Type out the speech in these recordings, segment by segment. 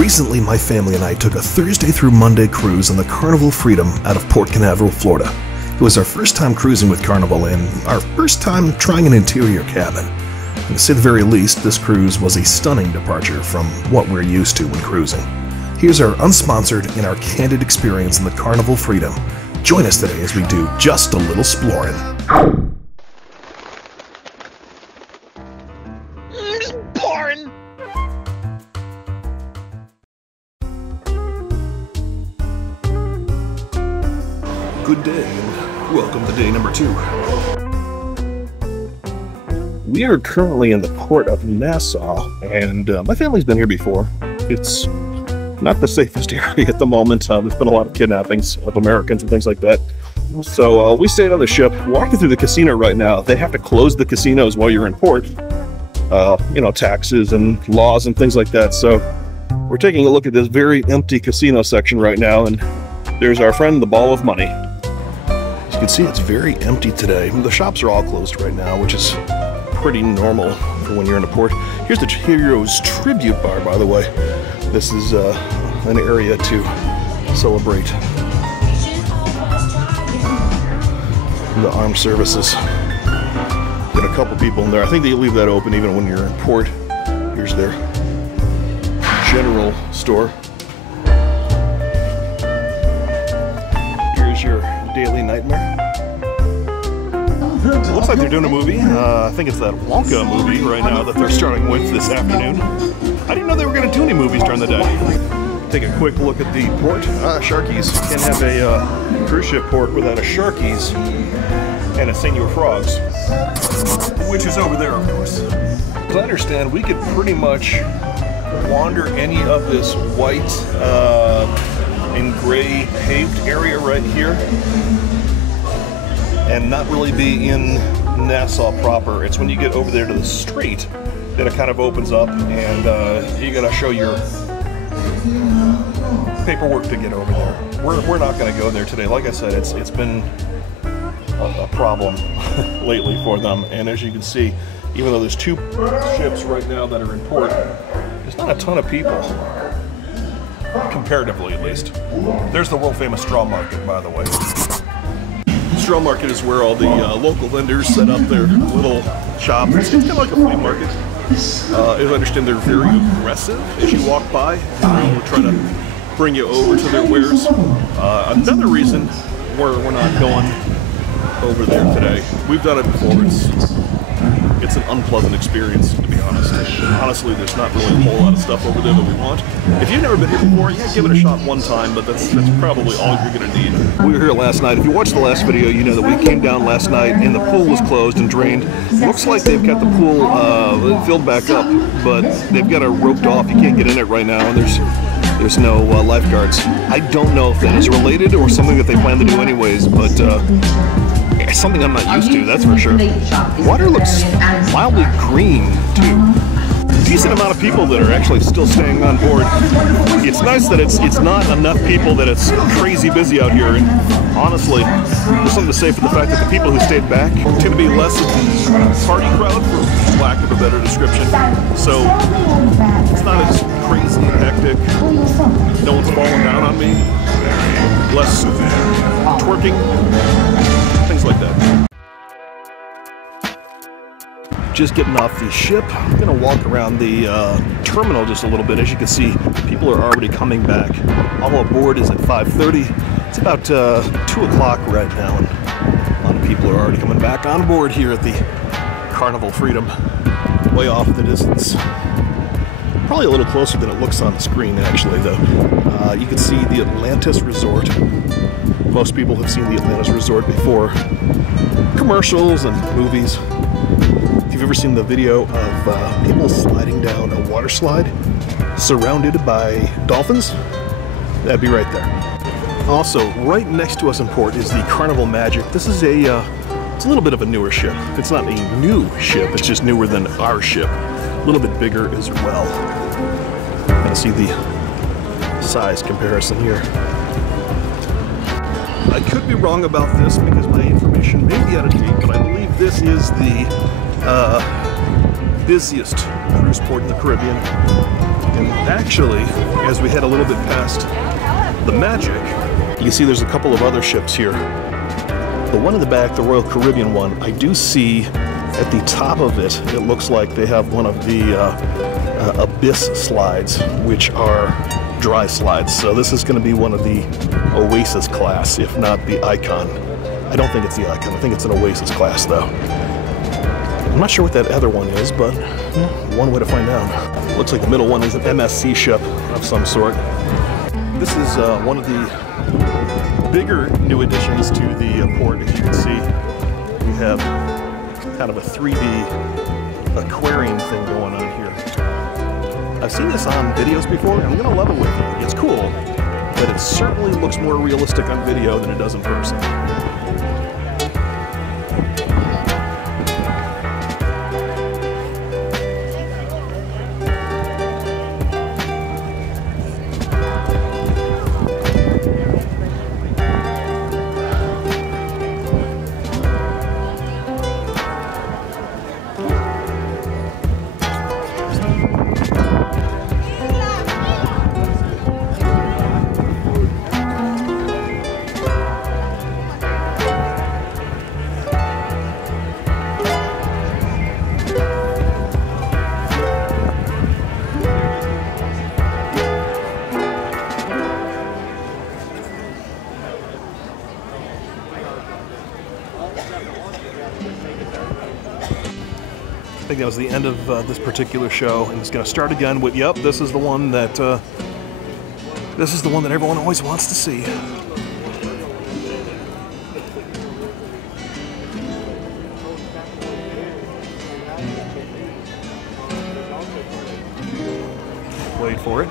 Recently, my family and I took a Thursday through Monday cruise on the Carnival Freedom out of Port Canaveral, Florida. It was our first time cruising with Carnival and our first time trying an interior cabin. And to say the very least, this cruise was a stunning departure from what we're used to when cruising. Here's our unsponsored and our candid experience in the Carnival Freedom. Join us today as we do just a little exploring. Boring. Good day and welcome to day number 2. We are currently in the Port of Nassau, and my family's been here before. It's not the safest area at the moment. There's been a lot of kidnappings of Americans and things like that. So we stayed on the ship. Walking through the casino right now, they have to close the casinos while you're in port. You know, taxes and laws and things like that. So we're taking a look at this very empty casino section right now, and there's our friend, the Ball of Money. As you can see, it's very empty today. The shops are all closed right now, which is pretty normal for when you're in a port. Here's the Heroes Tribute Bar, by the way. This is an area to celebrate the armed services. Got a couple people in there. I think they leave that open even when you're in port. Here's their general store. Here's your Daily Nightmare. It looks like they're doing a movie. I think it's that Wonka movie right now that they're starting with this afternoon. I didn't know they were going to do any movies during the day. Take a quick look at the port. Sharkies. Can't have a cruise ship port without a Sharkies and a Senor Frogs, which is over there, of course. As I understand, we could pretty much wander any of this white and gray paved area right here and not really be in Nassau proper. It's when you get over there to the street that it kind of opens up, and you gotta show your paperwork to get over there. We're not gonna go there today. Like I said, it's been a problem lately for them, and as you can see, even though there's 2 ships right now that are in port, there's not a ton of people, comparatively at least. There's the world famous straw market, by the way. Straw market is where all the local vendors set up their little shops. It's kind of like a flea market. As I understand, they're very aggressive as you walk by. We're trying to bring you over to their wares. Another reason we're not going over there today. We've done it before. It's an unpleasant experience, to be honest. Honestly, there's not really a whole lot of stuff over there that we want. If you've never been here before, yeah, give it a shot one time, but that's probably all you're going to need. We were here last night. If you watched the last video, you know that we came down last night and the pool was closed and drained. Looks like they've got the pool filled back up, but they've got it roped off. You can't get in it right now, and there's no lifeguards. I don't know if that is related or something that they plan to do anyways, but it's something I'm not used to, that's for sure. Water looks mildly green, too. Decent amount of people that are actually still staying on board. It's nice that it's not enough people that it's crazy busy out here. And honestly, there's something to say for the fact that the people who stayed back tend to be less of the party crowd, for lack of a better description. So it's not as crazy and hectic. No one's falling down on me. Less twerking. Things like that. Just getting off the ship. I'm gonna walk around the terminal just a little bit. As you can see, people are already coming back. All aboard is at 5:30. It's about 2 o'clock right now, and a lot of people are already coming back on board here at the Carnival Freedom. Way off in the distance. Probably a little closer than it looks on the screen, actually, though. You can see the Atlantis Resort. Most people have seen the Atlantis Resort before. Commercials and movies. If you've ever seen the video of people sliding down a water slide surrounded by dolphins, that'd be right there. Also, right next to us in port is the Carnival Magic. This is it's a little bit of a newer ship. It's not a new ship, it's just newer than our ship. A little bit bigger as well. You can see the size comparison here. I could be wrong about this because my information may be out of date, but I believe this is the busiest cruise port in the Caribbean. And actually, as we head a little bit past the Magic, you can see there's a couple of other ships here. The one in the back, the Royal Caribbean one, I do see at the top of it, it looks like they have one of the Abyss slides, which are dry slides. So this is going to be one of the Oasis class, if not the Icon. I don't think it's the Icon. I think it's an Oasis class, though. I'm not sure what that other one is, but one way to find out. Looks like the middle one is an MSC ship of some sort. This is one of the bigger new additions to the port. As you can see, we have kind of a 3D aquarium thing going on here. I've seen this on videos before, and I'm going to level with it. It's cool, but it certainly looks more realistic on video than it does in person. I think that was the end of this particular show, and it's going to start again with, yep, this is the one that everyone always wants to see. Wait for it.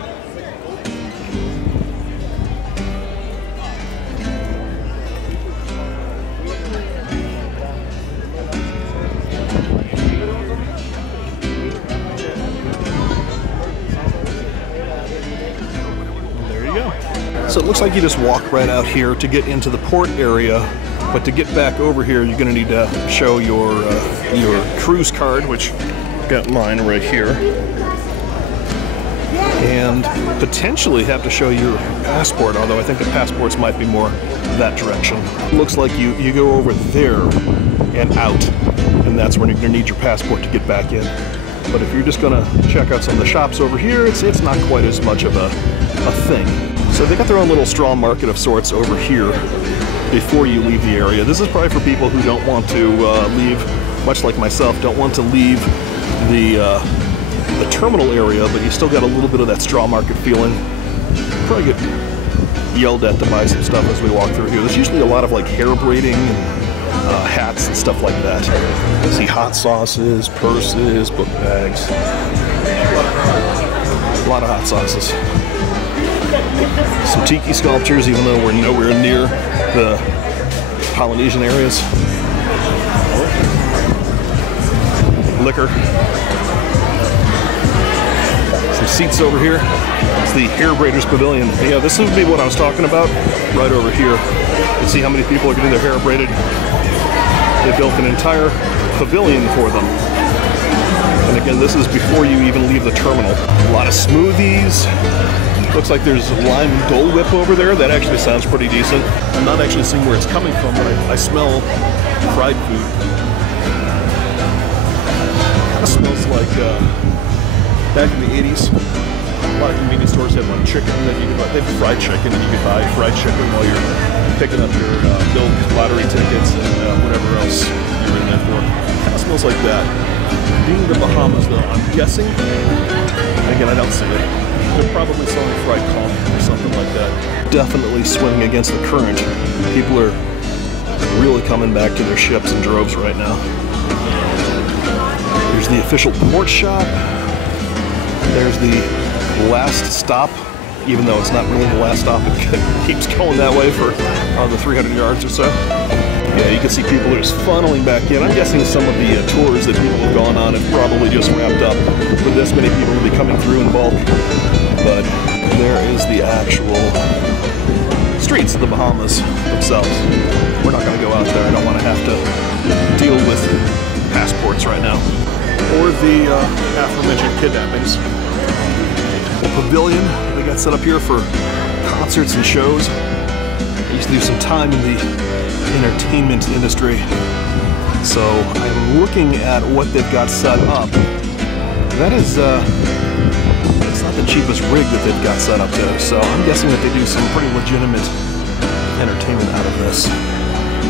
So it looks like you just walk right out here to get into the port area, but to get back over here, you're going to need to show your cruise card, which I've got mine right here, and potentially have to show your passport, although I think the passports might be more that direction. It looks like you go over there and out, and that's when you're going to need your passport to get back in. But if you're just going to check out some of the shops over here, it's not quite as much of a thing. So they got their own little straw market of sorts over here before you leave the area. This is probably for people who don't want to leave, much like myself, don't want to leave the terminal area, but you still got a little bit of that straw market feeling. Probably get yelled at to buy some stuff as we walk through here. There's usually a lot of like hair braiding and hats and stuff like that. You see hot sauces, purses, book bags. A lot of hot sauces. Some tiki sculptures, even though we're nowhere near the Polynesian areas. Liquor. Some seats over here. It's the Hair Braiders Pavilion. Yeah, this would be what I was talking about right over here. You see how many people are getting their hair braided. They built an entire pavilion for them. And again, this is before you even leave the terminal. A lot of smoothies. Looks like there's lime Dole Whip over there. That actually sounds pretty decent. I'm not actually seeing where it's coming from, but I smell fried food. Kind of smells like back in the 80s. A lot of convenience stores had like chicken that you could buy. They had fried chicken, and you could buy fried chicken while you're picking up your milk, lottery tickets, and whatever else you're in there for. Kind of smells like that. Being the Bahamas, though, I'm guessing. Again, I don't see it. They're probably selling fried coffee or something like that. Definitely swimming against the current. People are really coming back to their ships in droves right now. There's the official port shop. There's the last stop, even though it's not really the last stop. It keeps going that way for the 300 yards or so. Yeah, you can see people are just funneling back in. I'm guessing some of the tours that people have gone on have probably just wrapped up with this many people will be coming through in bulk. But there is the actual streets of the Bahamas themselves. We're not going to go out there. I don't want to have to deal with passports right now. Or the aforementioned kidnappings. pavilion they got set up here for concerts and shows. I used to do some time in the entertainment industry, so I'm looking at what they've got set up. That is, it's not the cheapest rig that they've got set up there, so I'm guessing that they do some pretty legitimate entertainment out of this.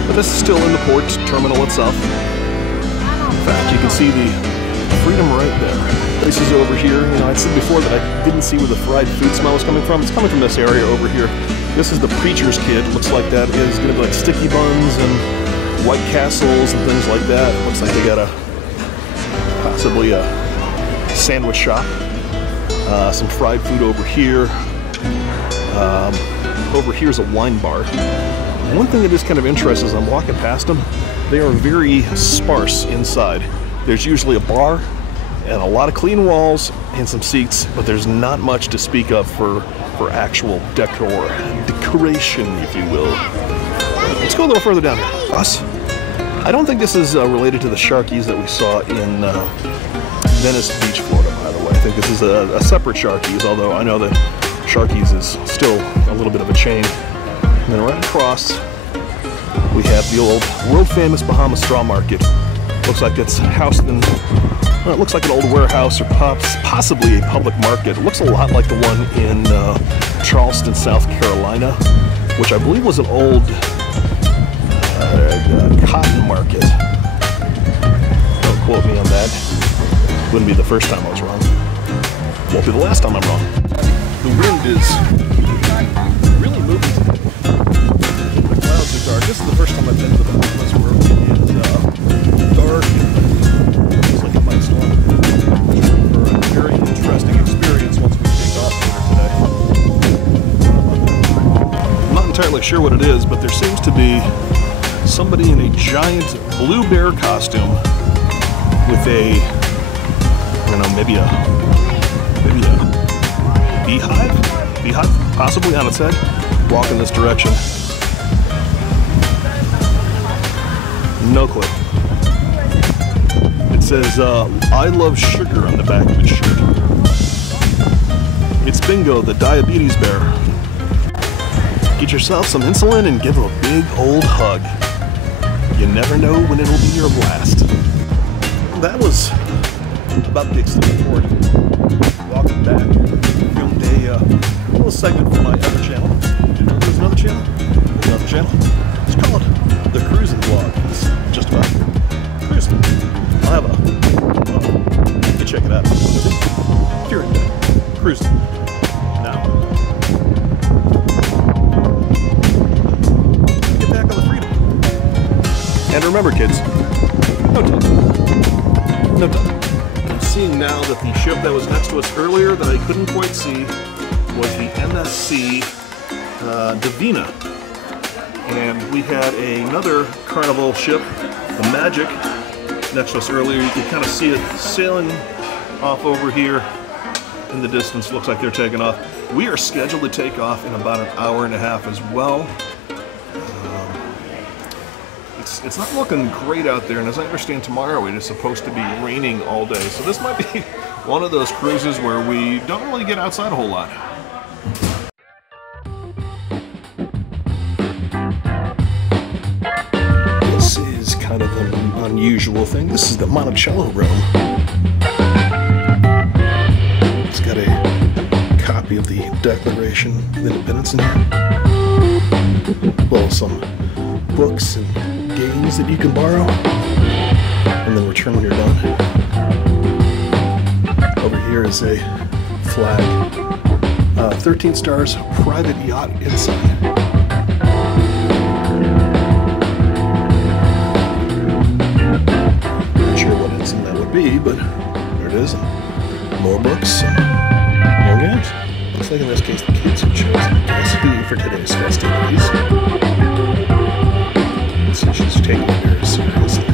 But this is still in the port terminal itself. In fact, you can see the Freedom right there. Places over here, you know, I'd said before that I didn't see where the fried food smell was coming from. It's coming from this area over here. This is the Preacher's Kid. Looks like that is going to be like sticky buns and White Castles and things like that. Looks like they got possibly a sandwich shop. Some fried food over here. Over here is a wine bar. One thing that is kind of interesting as I'm walking past them, they are very sparse inside. There's usually a bar and a lot of clean walls and some seats, but there's not much to speak of for actual decoration, if you will. Let's go a little further down here. Us? I don't think this is related to the Sharkies that we saw in Venice Beach, Florida, by the way. I think this is a separate Sharkies, although I know that Sharkies is still a little bit of a chain. And then right across, we have the old world-famous Bahamas straw market. Looks like it's housed in, well, it looks like an old warehouse or possibly a public market. It looks a lot like the one in Charleston, South Carolina, which I believe was an old cotton market. Don't quote me on that. Wouldn't be the first time I was wrong. Won't be the last time I'm wrong. The wind is really moving today. The clouds are dark. This is the first time I've been to the Bahamas where it is dark and looks like it might storm. For a very interesting experience once we take off here today. I'm not entirely sure what it is, but there seems to be somebody in a giant blue bear costume with a, I don't know, maybe a beehive, possibly on its head, walk in this direction. No clue. It says, I love sugar on the back of its shirt. It's Bingo, the diabetes bear. Get yourself some insulin and give a big old hug. You never know when it'll be your last. That was about the extent of it. Walking back, filmed a little segment for my other channel. Do you know there's another channel? There's another channel. It's called The Cruising Vlog. It's just about cruising. I'll have you can check it out. Here it is. Cruising. Now, get back on the Freedom. And remember, kids, no tugging. No tugging. I'm seeing now that the ship that was next to us earlier that I couldn't quite see was the MSC Divina. And we had another Carnival ship, the Magic, next to us earlier. You can kind of see it sailing off over here in the distance. Looks like they're taking off. We are scheduled to take off in about an hour and a half as well. It's not looking great out there, and as I understand, tomorrow it is supposed to be raining all day. So this might be one of those cruises where we don't really get outside a whole lot. This is kind of an unusual thing. This is the Monticello room. It's got a copy of the Declaration of Independence in here. Well, some books and games that you can borrow and then return when you're done. Over here is a flag. 13 stars, private yacht inside. Not sure what inside that would be, but there it is. And more books and more games. Looks like in this case the kids have chosen Guess Who for today's festivities. So she's taking it very seriously.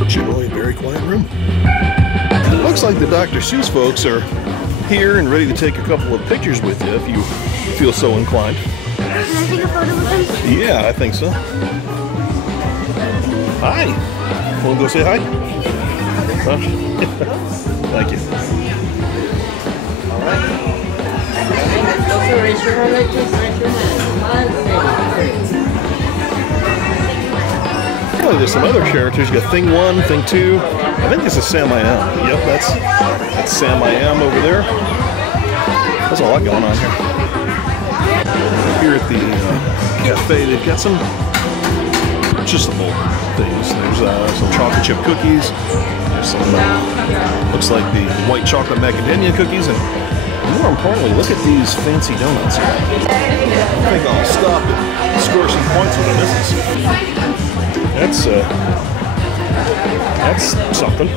It's generally a very quiet room. And it looks like the Dr. Seuss folks are here and ready to take a couple of pictures with you if you feel so inclined. Can I take a photo with them? Yeah, I think so. Hi. Want to go say hi? Thank you. Also raise your hand like this, raise your hand. Oh, there's some other characters. You got Thing 1, Thing 2. I think this is Sam I Am. Yep, that's Sam I Am over there. There's a lot going on here. Here at the cafe, they've got some purchasable things. There's some chocolate chip cookies. There's some, looks like the white chocolate macadamia cookies, and more importantly, look at these fancy donuts here. I think I'll stop and score some points with this. That's something.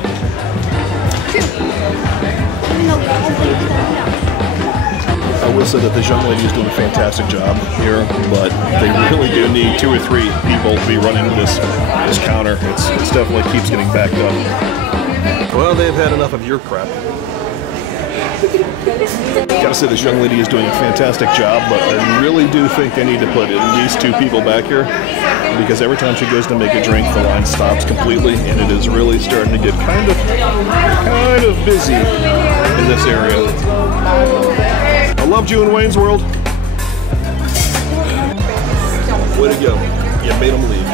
I will say that this young lady is doing a fantastic job here, but they really do need 2 or 3 people to be running this counter. It definitely keeps getting backed up. Well, they've had enough of your crap. Gotta say, this young lady is doing a fantastic job, but I really do think they need to put at least 2 people back here, because every time she goes to make a drink, the line stops completely, and it is really starting to get kind of busy in this area. I loved you in Wayne's World. Way to go. You made them leave.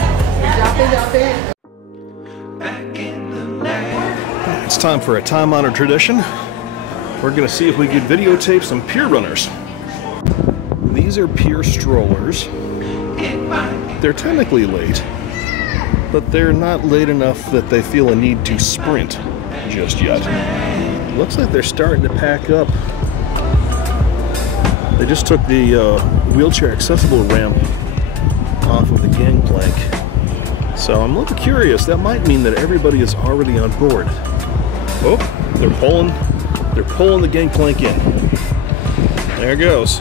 It's time for a time-honored tradition. We're going to see if we can videotape some pier runners. These are pier strollers. They're technically late, but they're not late enough that they feel a need to sprint just yet. Looks like they're starting to pack up. They just took the wheelchair accessible ramp off of the gangplank. So I'm a little curious. That might mean that everybody is already on board. Oh, they're pulling the gangplank in. There it goes.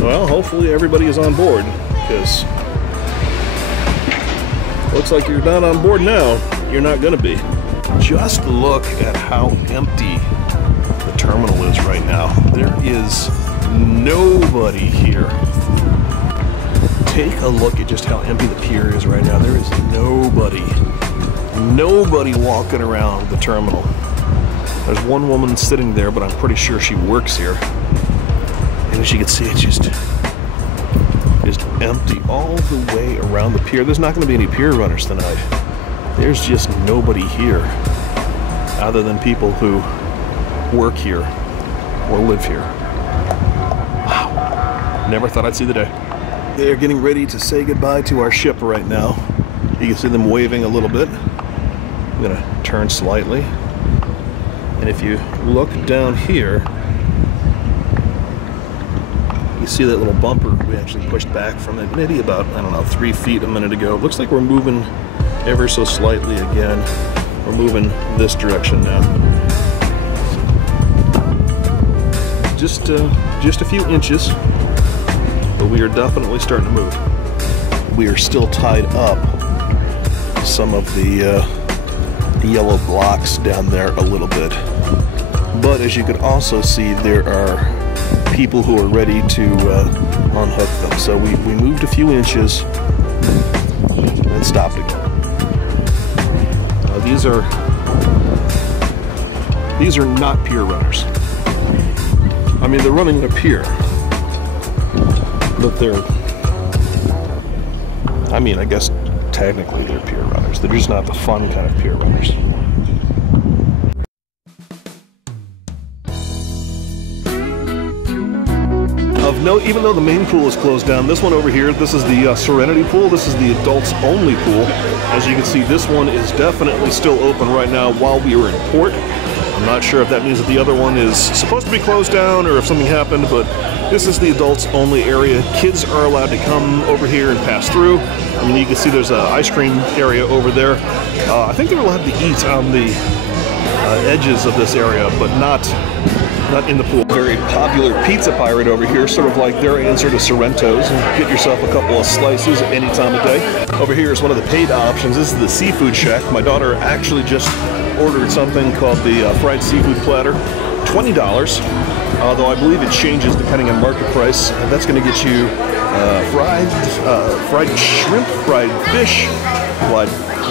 Well, hopefully everybody is on board, because looks like you're not on board now. You're not going to be. Just look at how empty the terminal is right now. There is nobody here. Take a look at just how empty the pier is right now. There is nobody walking around the terminal. There's one woman sitting there, but I'm pretty sure she works here. And as you can see, it's just empty all the way around the pier. There's not going to be any pier runners tonight. There's just nobody here, other than people who work here or live here. Wow. Never thought I'd see the day. They are getting ready to say goodbye to our ship right now. You can see them waving a little bit. I'm going to turn slightly. And if you look down here, you see that little bumper we actually pushed back from it, maybe about, I don't know, 3 feet a minute ago. It looks like we're moving ever so slightly again. We're moving this direction now. Just a few inches, but we are definitely starting to move. We are still tied up some of the yellow blocks down there a little bit. But as you can also see, there are people who are ready to unhook them. So we moved a few inches and stopped again. These are not pier runners. I mean, they're running a pier, but I guess technically they're pier runners. They're just not the fun kind of pier runners. Of note, even though the main pool is closed down, this one over here, this is the Serenity pool. This is the adults only pool. As you can see, this one is definitely still open right now while we are in port. I'm not sure if that means that the other one is supposed to be closed down or if something happened, but this is the adults only area. Kids are allowed to come over here and pass through. I mean, you can see there's an ice cream area over there. I think they're allowed to eat on the edges of this area, but not in the pool. Very popular pizza pirate over here, sort of like their answer to Sorrento's. Get yourself a couple of slices any time of day. Over here is one of the paid options. This is the seafood shack. My daughter actually just ordered something called the fried seafood platter. $20, although I believe it changes depending on market price. And that's going to get you fried shrimp, fried fish,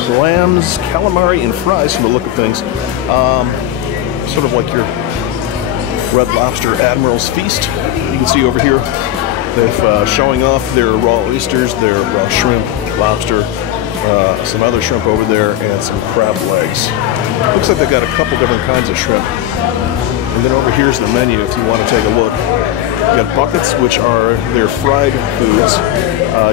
clams, calamari, and fries from the look of things. Sort of like your Red Lobster Admiral's Feast. You can see over here they're showing off their raw oysters, their shrimp, lobster, some other shrimp over there, and some crab legs. Looks like they've got a couple different kinds of shrimp. And then over here's the menu if you want to take a look. You got buckets, which are their fried foods.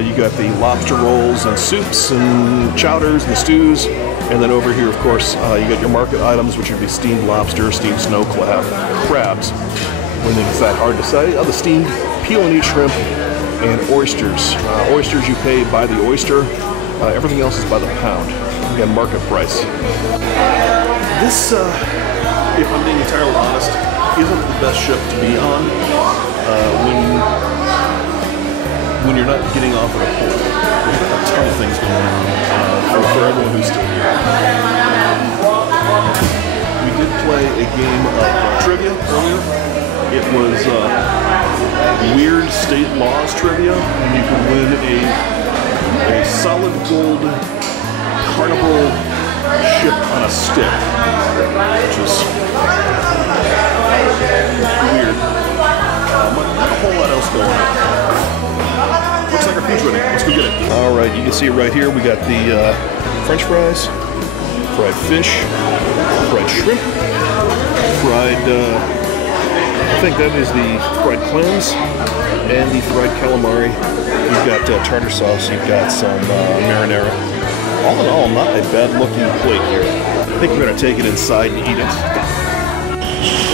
You got the lobster rolls and soups and chowders and stews. And then over here, of course, you got your market items, which would be steamed lobster, steamed snow crabs. When it's that hard to say. The steamed peel and eat shrimp and oysters. Oysters you pay by the oyster. Everything else is by the pound. Again, market price. This, if I'm being entirely honest, isn't the best ship to be on when you're not getting off at a port. There's a ton of things going on for everyone who's still here. We did play a game of trivia earlier. It was weird state laws trivia, and you could win a solid gold Carnival ship on a stick, which is weird. Not a whole lot else going on. Looks like our food's ready. Let's go get it. All right, you can see right here we got the French fries, fried fish, fried shrimp, fried. I think that is the fried clams and the fried calamari. You've got tartar sauce. You've got some marinara. All in all, not a bad-looking plate here. I think we're going to take it inside and eat it.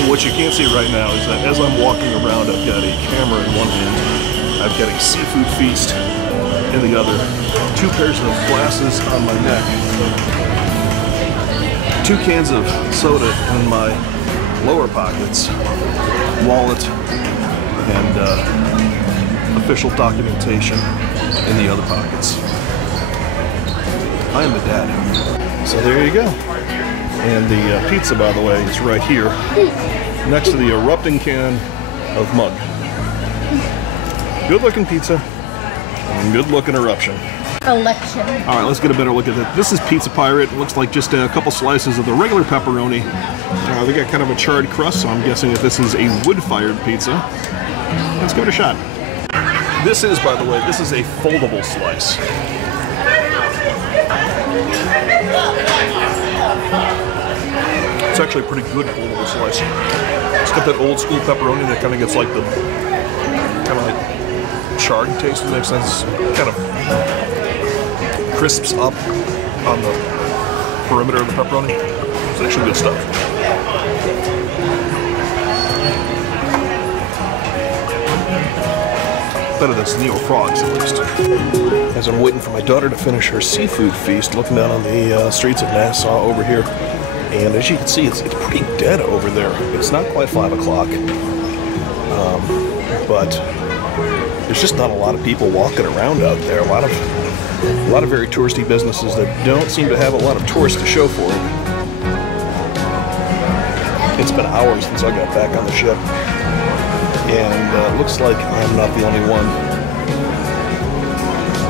What you can't see right now is that as I'm walking around, I've got a camera in one hand, I've got a seafood feast in the other, 2 pairs of glasses on my neck, 2 cans of soda in my lower pockets, wallet, and official documentation in the other pockets. I am a dad. So there you go. And the pizza, by the way, is right here, next to the erupting can of mug. Good-looking pizza, and good-looking eruption. Election. All right, let's get a better look at it. This is Pizza Pirate. It looks like just a couple slices of the regular pepperoni. They got kind of a charred crust, so I'm guessing that this is a wood-fired pizza. Let's give it a shot. This is, by the way, this is a foldable slice. It's actually a pretty good foldable slice. It's got that old school pepperoni that kind of gets like the charred taste, if it makes sense. Kind of crisps up on the perimeter of the pepperoni. It's actually good stuff. Better than Neo Frogs, at least. As I'm waiting for my daughter to finish her seafood feast, looking down on the streets of Nassau over here, and as you can see, it's pretty dead over there. It's not quite 5 o'clock, but there's just not a lot of people walking around out there. A lot of very touristy businesses that don't seem to have a lot of tourists to show for it. It's been hours since I got back on the ship, and it looks like I'm not the only one.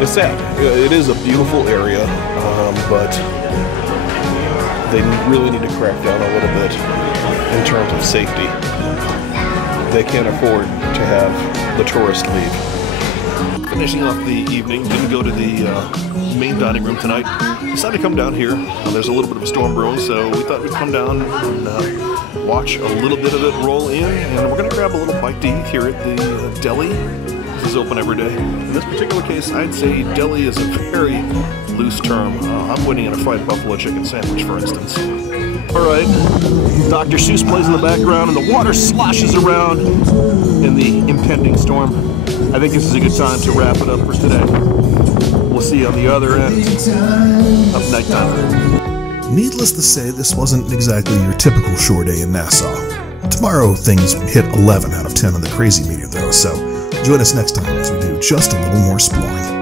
It's sad. It is a beautiful area, but they really need to crack down a little bit in terms of safety. They can't afford to have the tourists leave. Finishing off the evening, didn't go to the main dining room tonight. Decided to come down here. There's a little bit of a storm brewing, so we thought we'd come down and watch a little bit of it roll in, and we're going to grab a little bite to eat here at the deli. This is open every day. In this particular case, I'd say deli is a very loose term. I'm winning at a fried buffalo chicken sandwich, for instance. All right, Dr. Seuss plays in the background, and the water sloshes around in the impending storm. I think this is a good time to wrap it up for today. We'll see you on the other end of nighttime. Needless to say, this wasn't exactly your typical shore day in Nassau. Tomorrow, things hit 11 out of 10 on the crazy meter, though, so join us next time as we do just a little more exploring.